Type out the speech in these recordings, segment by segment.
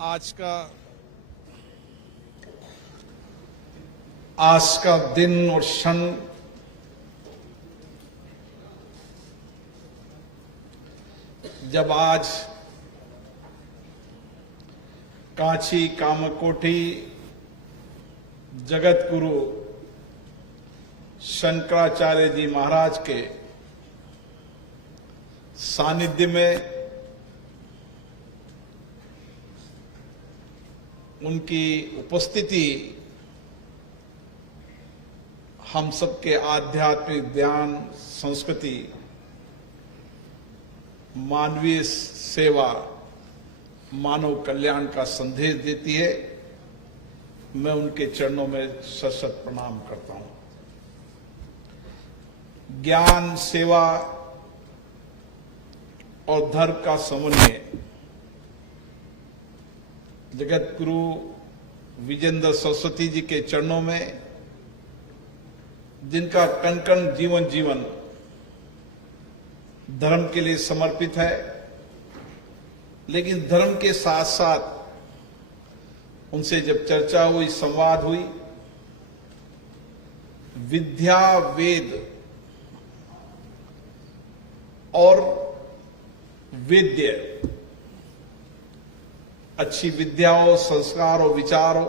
आज का दिन और क्षण जब आज काशी कामकोटी जगत गुरु शंकराचार्य जी महाराज के सानिध्य में उनकी उपस्थिति हम सबके आध्यात्मिक ज्ञान, संस्कृति, मानवीय सेवा, मानव कल्याण का संदेश देती है। मैं उनके चरणों में सत सत प्रणाम करता हूं। ज्ञान, सेवा और धर्म का समन्वय जगत गुरु विजेंद्र सरस्वती जी के चरणों में, जिनका कण कण जीवन धर्म के लिए समर्पित है, लेकिन धर्म के साथ साथ उनसे जब चर्चा हुई, संवाद हुई, विद्या, वेद और वेद्य, अच्छी विद्या हो, संस्कार हो, विचार हो,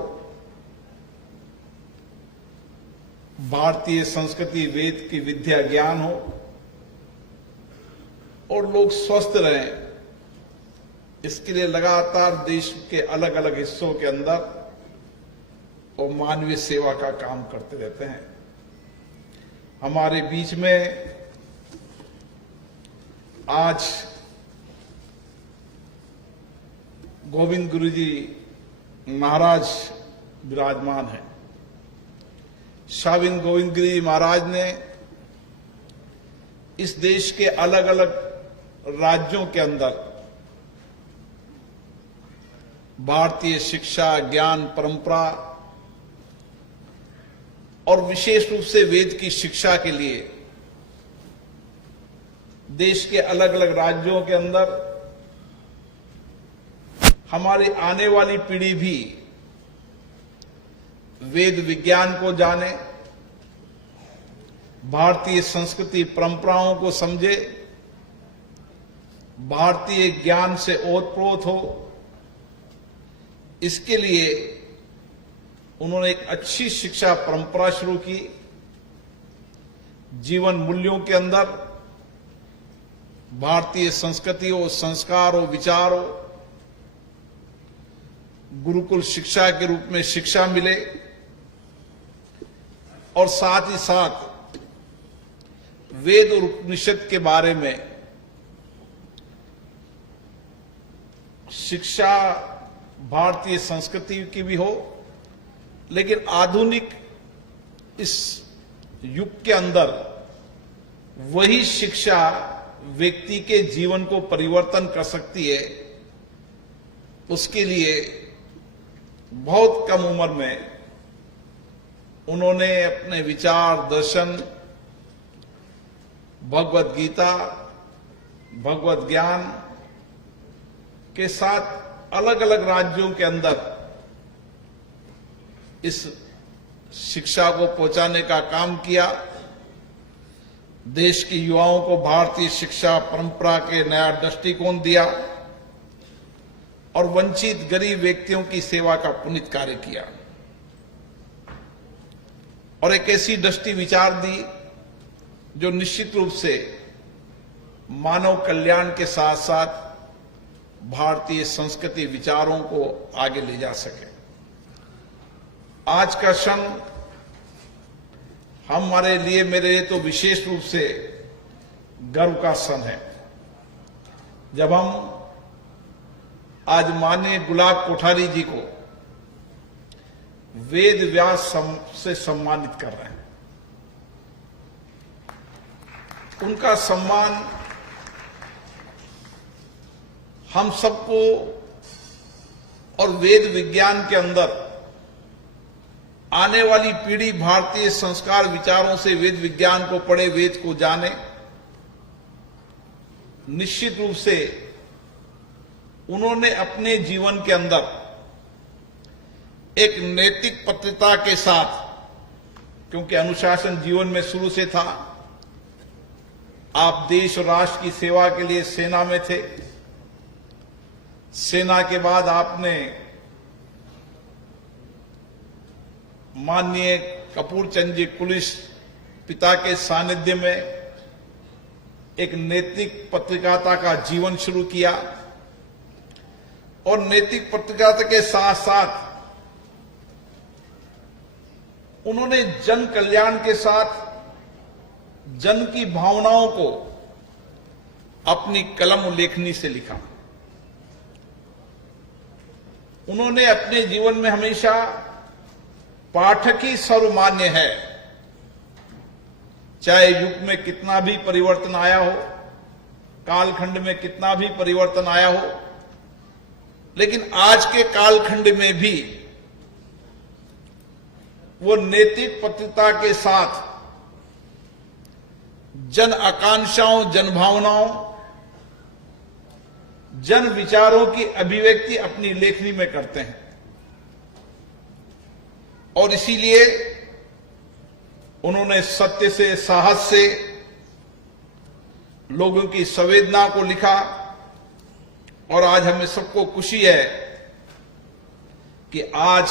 भारतीय संस्कृति, वेद की विद्या, ज्ञान हो और लोग स्वस्थ रहें, इसके लिए लगातार देश के अलग अलग हिस्सों के अंदर वो मानवीय सेवा का काम करते रहते हैं। हमारे बीच में आज गोविंद गुरु जी महाराज विराजमान हैं। शाविन गोविंद गुरु जी महाराज ने इस देश के अलग अलग राज्यों के अंदर भारतीय शिक्षा, ज्ञान, परंपरा और विशेष रूप से वेद की शिक्षा के लिए देश के अलग अलग राज्यों के अंदर हमारी आने वाली पीढ़ी भी वेद विज्ञान को जाने, भारतीय संस्कृति परंपराओं को समझे, भारतीय ज्ञान से ओतप्रोत हो, इसके लिए उन्होंने एक अच्छी शिक्षा परंपरा शुरू की। जीवन मूल्यों के अंदर भारतीय संस्कृति हो, संस्कार हो, विचार हो, गुरुकुल शिक्षा के रूप में शिक्षा मिले और साथ ही साथ वेद और उपनिषद के बारे में शिक्षा भारतीय संस्कृति की भी हो, लेकिन आधुनिक इस युग के अंदर वही शिक्षा व्यक्ति के जीवन को परिवर्तन कर सकती है। उसके लिए बहुत कम उम्र में उन्होंने अपने विचार, दर्शन, भगवत गीता, भगवत ज्ञान के साथ अलग अलग राज्यों के अंदर इस शिक्षा को पहुंचाने का काम किया। देश के युवाओं को भारतीय शिक्षा परंपरा के नया दृष्टिकोण दिया और वंचित गरीब व्यक्तियों की सेवा का पुनीत कार्य किया और एक ऐसी दृष्टि विचार दी जो निश्चित रूप से मानव कल्याण के साथ साथ भारतीय संस्कृति विचारों को आगे ले जा सके। आज का क्षण हमारे लिए, मेरे लिए तो विशेष रूप से गर्व का क्षण है, जब हम आज माननीय गुलाब कोठारी जी को वेद व्यास से सम्मानित कर रहे हैं। उनका सम्मान हम सबको और वेद विज्ञान के अंदर आने वाली पीढ़ी भारतीय संस्कार विचारों से वेद विज्ञान को पढ़े, वेद को जाने, निश्चित रूप से उन्होंने अपने जीवन के अंदर एक नैतिक पत्रता के साथ, क्योंकि अनुशासन जीवन में शुरू से था, आप देश और राष्ट्र की सेवा के लिए सेना में थे। सेना के बाद आपने माननीय कपूर चंद जी कुलिश पिता के सानिध्य में एक नैतिक पत्रकारिता का जीवन शुरू किया और नैतिक पत्रकारिता के साथ साथ उन्होंने जन कल्याण के साथ जन की भावनाओं को अपनी कलम लेखनी से लिखा। उन्होंने अपने जीवन में हमेशा पाठक ही सर्वमान्य है, चाहे युग में कितना भी परिवर्तन आया हो, कालखंड में कितना भी परिवर्तन आया हो, लेकिन आज के कालखंड में भी वो नैतिक पत्रता के साथ जन आकांक्षाओं, जन भावनाओं, जन विचारों की अभिव्यक्ति अपनी लेखनी में करते हैं। और इसीलिए उन्होंने सत्य से, साहस से लोगों की संवेदना को लिखा। और आज हमें सबको खुशी है कि आज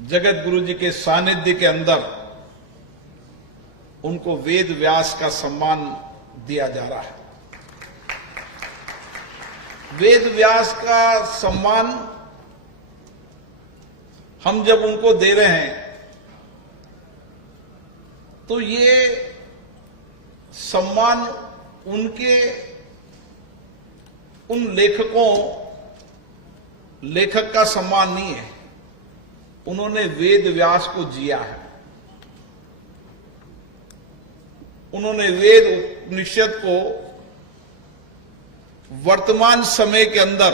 जगत गुरु जी के सानिध्य के अंदर उनको वेद व्यास का सम्मान दिया जा रहा है। वेद व्यास का सम्मान हम जब उनको दे रहे हैं तो ये सम्मान उनके उन लेखक का सम्मान नहीं है। उन्होंने वेद व्यास को जिया है। उन्होंने वेद उपनिषद को वर्तमान समय के अंदर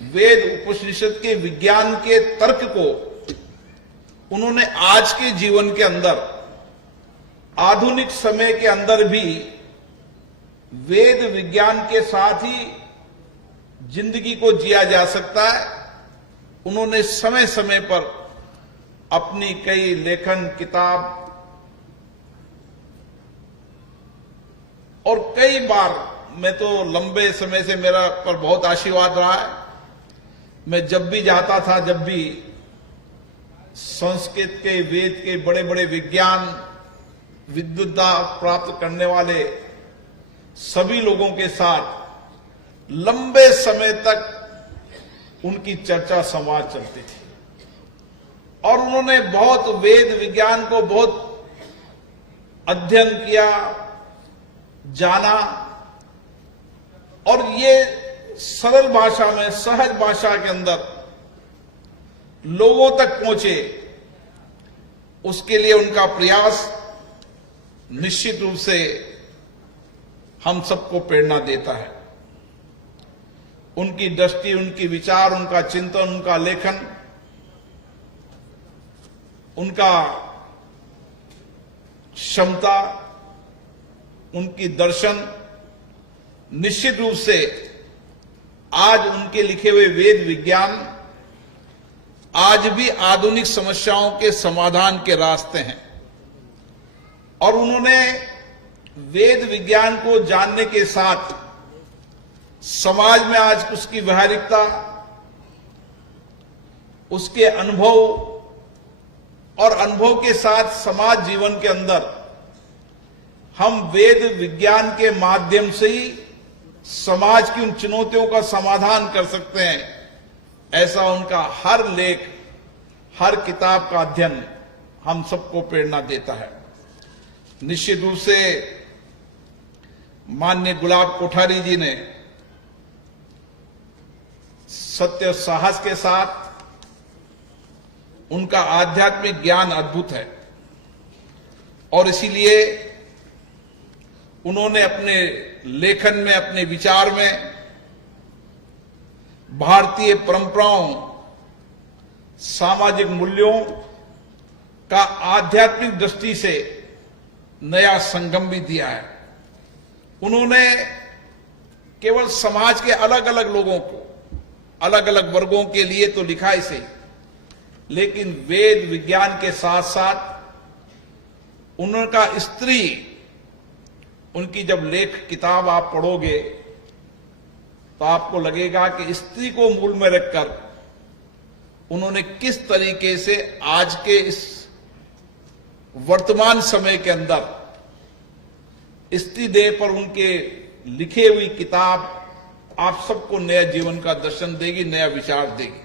वेद उपनिषद के विज्ञान के तर्क को उन्होंने आज के जीवन के अंदर, आधुनिक समय के अंदर भी वेद विज्ञान के साथ ही जिंदगी को जिया जा सकता है। उन्होंने समय समय पर अपनी कई लेखन, किताब और कई बार, मैं तो लंबे समय से मेरा पर बहुत आशीर्वाद रहा है। मैं जब भी जाता था, जब भी संस्कृत के, वेद के बड़े बड़े विज्ञान, विद्वत्ता प्राप्त करने वाले सभी लोगों के साथ लंबे समय तक उनकी चर्चा समाज चलती थी। और उन्होंने बहुत वेद विज्ञान को बहुत अध्ययन किया, जाना, और ये सरल भाषा में, सहज भाषा के अंदर लोगों तक पहुंचे, उसके लिए उनका प्रयास निश्चित रूप से हम सबको प्रेरणा देता है। उनकी दृष्टि, उनकी विचार, उनका चिंतन, उनका लेखन, उनका क्षमता, उनकी दर्शन निश्चित रूप से आज उनके लिखे हुए वेद विज्ञान आज भी आधुनिक समस्याओं के समाधान के रास्ते हैं। और उन्होंने वेद विज्ञान को जानने के साथ समाज में आज उसकी व्यावहारिकता, उसके अनुभव और अनुभव के साथ समाज जीवन के अंदर हम वेद विज्ञान के माध्यम से ही समाज की उन चुनौतियों का समाधान कर सकते हैं, ऐसा उनका हर लेख, हर किताब का अध्ययन हम सबको प्रेरणा देता है। निश्चित रूप से माननीय गुलाब कोठारी जी ने सत्य और साहस के साथ, उनका आध्यात्मिक ज्ञान अद्भुत है और इसीलिए उन्होंने अपने लेखन में, अपने विचार में भारतीय परंपराओं, सामाजिक मूल्यों का आध्यात्मिक दृष्टि से नया संगम भी दिया है। उन्होंने केवल समाज के अलग अलग लोगों को अलग अलग वर्गों के लिए तो लिखा इसे, लेकिन वेद विज्ञान के साथ साथ उनका स्त्री, उनकी जब लेख किताब आप पढ़ोगे तो आपको लगेगा कि स्त्री को मूल में रखकर उन्होंने किस तरीके से आज के इस वर्तमान समय के अंदर स्त्री देह पर उनके लिखे हुई किताब आप सबको नया जीवन का दर्शन देगी, नया विचार देगी।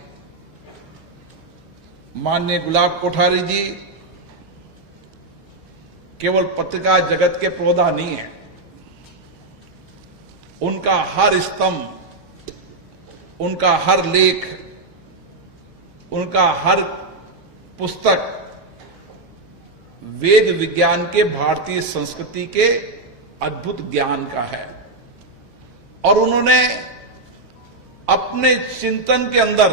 माननीय गुलाब कोठारी जी केवल पत्रिका जगत के प्रोधा नहीं है, उनका हर स्तंभ, उनका हर लेख, उनका हर पुस्तक वेद विज्ञान के, भारतीय संस्कृति के अद्भुत ज्ञान का है। और उन्होंने अपने चिंतन के अंदर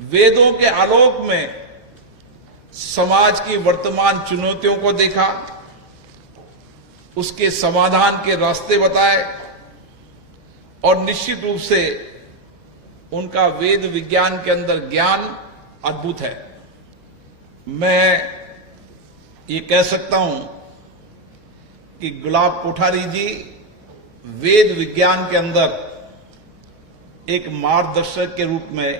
वेदों के आलोक में समाज की वर्तमान चुनौतियों को देखा, उसके समाधान के रास्ते बताए, और निश्चित रूप से उनका वेद विज्ञान के अंदर ज्ञान अद्भुत है। मैं ये कह सकता हूं कि गुलाब कोठारी जी वेद विज्ञान के अंदर एक मार्गदर्शक के रूप में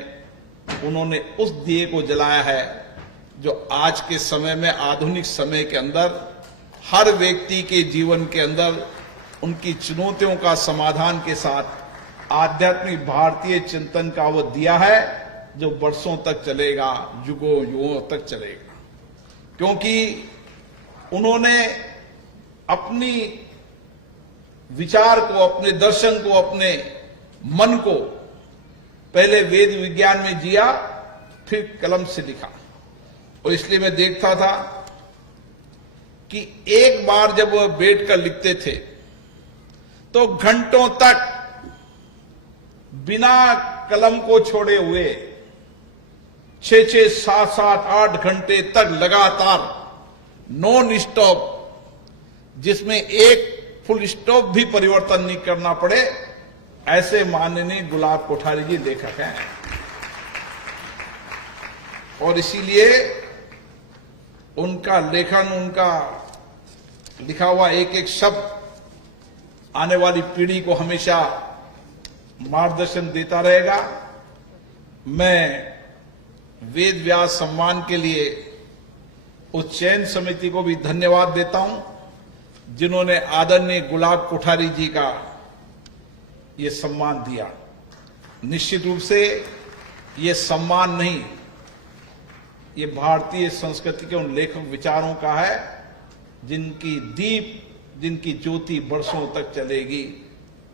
उन्होंने उस दिए को जलाया है जो आज के समय में, आधुनिक समय के अंदर हर व्यक्ति के जीवन के अंदर उनकी चुनौतियों का समाधान के साथ आध्यात्मिक भारतीय चिंतन का वो दिया है जो वर्षों तक चलेगा, युगों युगों तक चलेगा। क्योंकि उन्होंने अपनी विचार को, अपने दर्शन को, अपने मन को पहले वेद विज्ञान में जिया, फिर कलम से लिखा। और इसलिए मैं देखता था कि एक बार जब वह बैठकर लिखते थे तो घंटों तक बिना कलम को छोड़े हुए 6-6, 7-7, 8 घंटे तक लगातार नॉन स्टॉप, जिसमें एक फुल स्टॉप भी परिवर्तन नहीं करना पड़े, ऐसे माननीय गुलाब कोठारी जी लेखक हैं। और इसीलिए उनका लेखन, उनका लिखा हुआ एक एक शब्द आने वाली पीढ़ी को हमेशा मार्गदर्शन देता रहेगा। मैं वेद व्यास सम्मान के लिए उस चयन समिति को भी धन्यवाद देता हूं जिन्होंने आदरणीय गुलाब कोठारी जी का ये सम्मान दिया। निश्चित रूप से ये सम्मान नहीं, ये भारतीय संस्कृति के उन लेखक विचारों का है जिनकी दीप, जिनकी ज्योति वर्षों तक चलेगी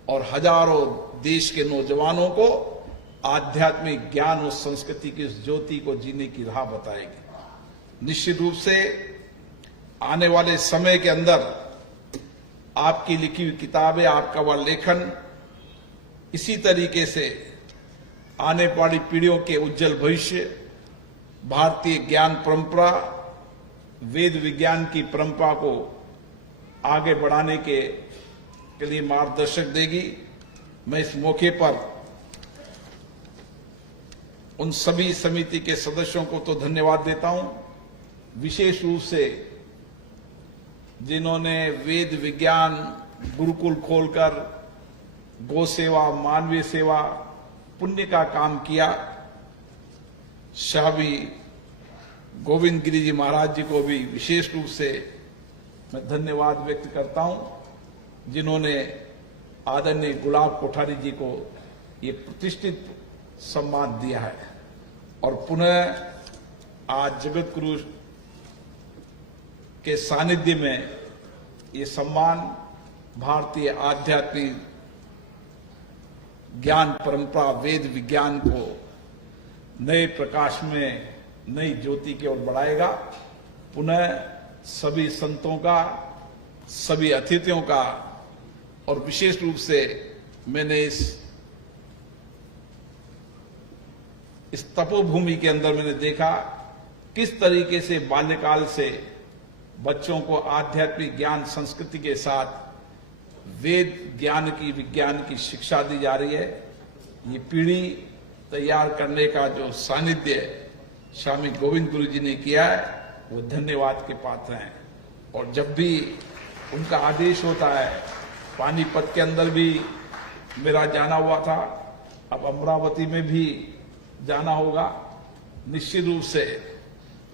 और हजारों देश के नौजवानों को आध्यात्मिक ज्ञान और संस्कृति की उस ज्योति को जीने की राह बताएगी। निश्चित रूप से आने वाले समय के अंदर आपकी लिखी हुई किताबें, आपका वह लेखन इसी तरीके से आने वाली पीढ़ियों के उज्जवल भविष्य, भारतीय ज्ञान परंपरा, वेद विज्ञान की परंपरा को आगे बढ़ाने के लिए मार्गदर्शक देगी। मैं इस मौके पर उन सभी समिति के सदस्यों को तो धन्यवाद देता हूं, विशेष रूप से जिन्होंने वेद विज्ञान गुरुकुल खोलकर गौ सेवा, मानवीय सेवा, पुण्य का काम किया। स्वामी गोविंद गिरी जी महाराज जी को भी विशेष रूप से मैं धन्यवाद व्यक्त करता हूं जिन्होंने आदरणीय गुलाब कोठारी जी को ये प्रतिष्ठित सम्मान दिया है। और पुनः आज जगत गुरु के सानिध्य में ये सम्मान भारतीय आध्यात्मिक ज्ञान परंपरा, वेद विज्ञान को नए प्रकाश में, नई ज्योति की ओर बढ़ाएगा। पुनः सभी संतों का, सभी अतिथियों का, और विशेष रूप से मैंने इस तपोभूमि के अंदर मैंने देखा किस तरीके से बाल्यकाल से बच्चों को आध्यात्मिक ज्ञान, संस्कृति के साथ वेद ज्ञान की, विज्ञान की शिक्षा दी जा रही है। ये पीढ़ी तैयार करने का जो सानिध्य स्वामी गोविंद गुरु जी ने किया है वो धन्यवाद के पात्र हैं। और जब भी उनका आदेश होता है, पानीपत के अंदर भी मेरा जाना हुआ था, अब अमरावती में भी जाना होगा, निश्चित रूप से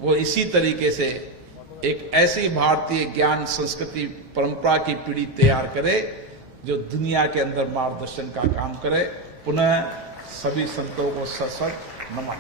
वो इसी तरीके से एक ऐसी भारतीय ज्ञान संस्कृति परंपरा की पीढ़ी तैयार करे जो दुनिया के अंदर मार्गदर्शन का काम करे। पुनः सभी संतों को सत नमन।